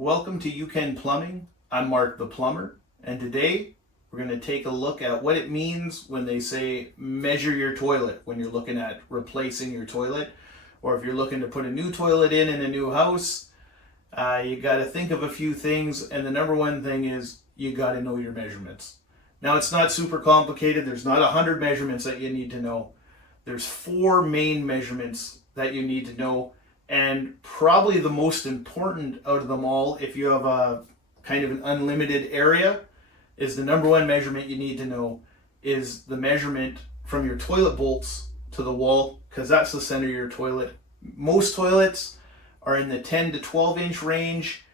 Welcome to UKen Plumbing. I'm Mark the Plumber, and today we're going to take a look at what it means when they say measure your toilet when you're looking at replacing your toilet, or if you're looking to put a new toilet in a new house. You got to think of a few things, and the number one thing is you got to know your measurements. Now, it's not super complicated. There's not 100 measurements that you need to know. There's 4 main measurements that you need to know. And probably the most important out of them all, if you have a kind of an unlimited area, is the number one measurement you need to know is the measurement from your toilet bolts to the wall, because that's the center of your toilet. Most toilets are in the 10 to 12 inch range,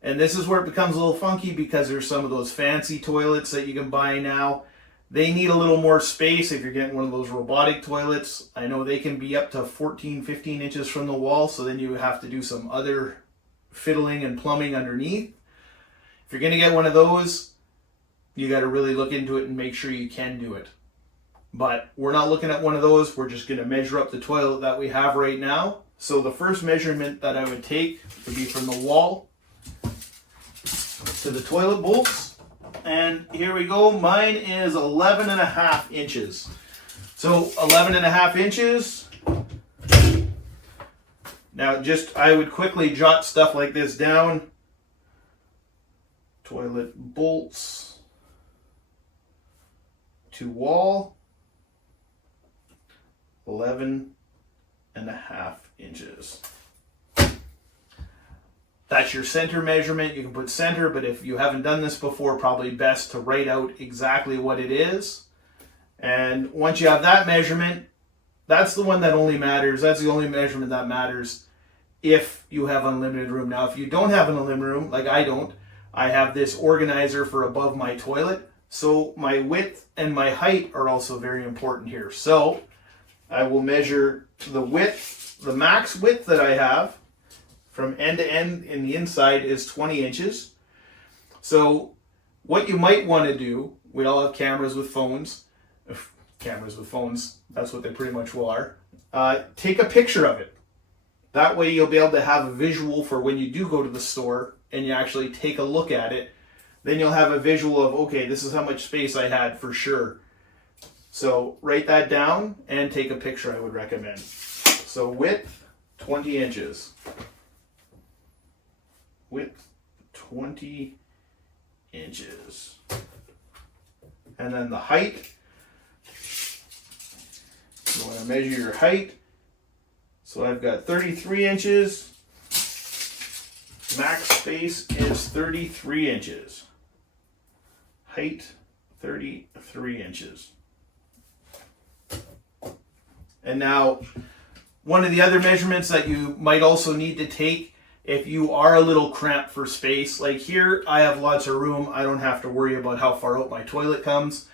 and this is where it becomes a little funky because there's some of those fancy toilets that you can buy now. They need a little more space if you're getting one of those robotic toilets. I know they can be up to 14, 15 inches from the wall, so then you have to do some other fiddling and plumbing underneath. If you're going to get one of those, you got to really look into it and make sure you can do it. But we're not looking at one of those. We're just going to measure up the toilet that we have right now. So the first measurement that I would take would be from the wall to the toilet bolts. And here we go. Mine is 11.5 inches. So 11.5 inches. Now I would quickly jot stuff like this down. Toilet bolts to wall, 11.5 inches. That's your center measurement. You can put center, but if you haven't done this before, probably best to write out exactly what it is. And once you have that measurement, that's the one that only matters. That's the only measurement that matters if you have unlimited room. Now, if you don't have an unlimited room, like I don't, I have this organizer for above my toilet. So my width and my height are also very important here. So I will measure the width, the max width that I have from end to end in the inside is 20 inches. So what you might want to do, we all have cameras with phones. That's what they pretty much will are. Take a picture of it. That way you'll be able to have a visual for when you do go to the store and you actually take a look at it. Then you'll have a visual of, okay, this is how much space I had for sure. So write that down and take a picture, I would recommend. So width, 20 inches. Width, 20 inches. And then the height, you want to measure your height. So I've got 33 inches. Max space is 33 inches. Height, 33 inches. And now, one of the other measurements that you might also need to take if you are a little cramped for space, like here, I have lots of room. I don't have to worry about how far out my toilet comes.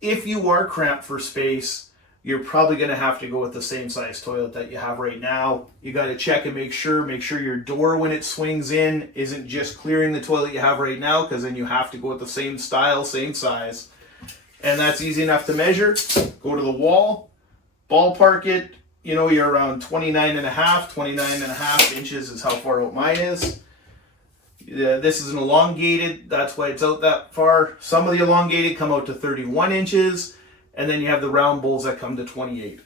If you are cramped for space, you're probably going to have to go with the same size toilet that you have right now. You got to check and make sure your door when it swings in isn't just clearing the toilet you have right now, because then you have to go with the same style, same size. And that's easy enough to measure. Go to the wall, ballpark it. You know, you're around 29.5 inches is how far out mine is. This is an elongated, that's why it's out that far. Some of the elongated come out to 31 inches, and then you have the round bowls that come to 28.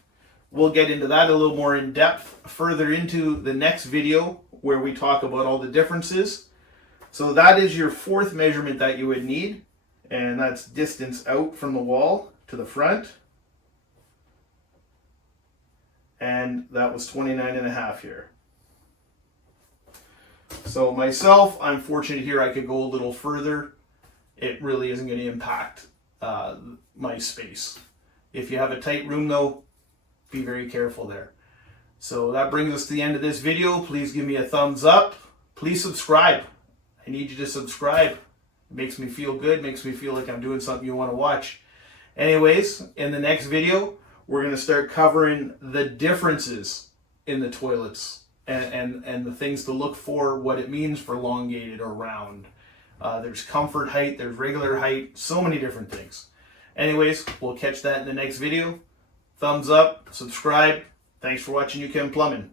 We'll get into that a little more in depth further into the next video where we talk about all the differences. So that is your 4th measurement that you would need, and that's distance out from the wall to the front. And that was 29.5 here. So myself, I'm fortunate here I could go a little further. It really isn't going to impact my space. If you have a tight room though, be very careful there. So that brings us to the end of this video. Please give me a thumbs up. Please subscribe. I need you to subscribe. It makes me feel good, makes me feel like I'm doing something you want to watch. Anyways, in the next video, we're going to start covering the differences in the toilets and the things to look for, what it means for elongated or round. There's comfort height, there's regular height, so many different things. Anyways, we'll catch that in the next video. Thumbs up, subscribe. Thanks for watching UKen Plumbing.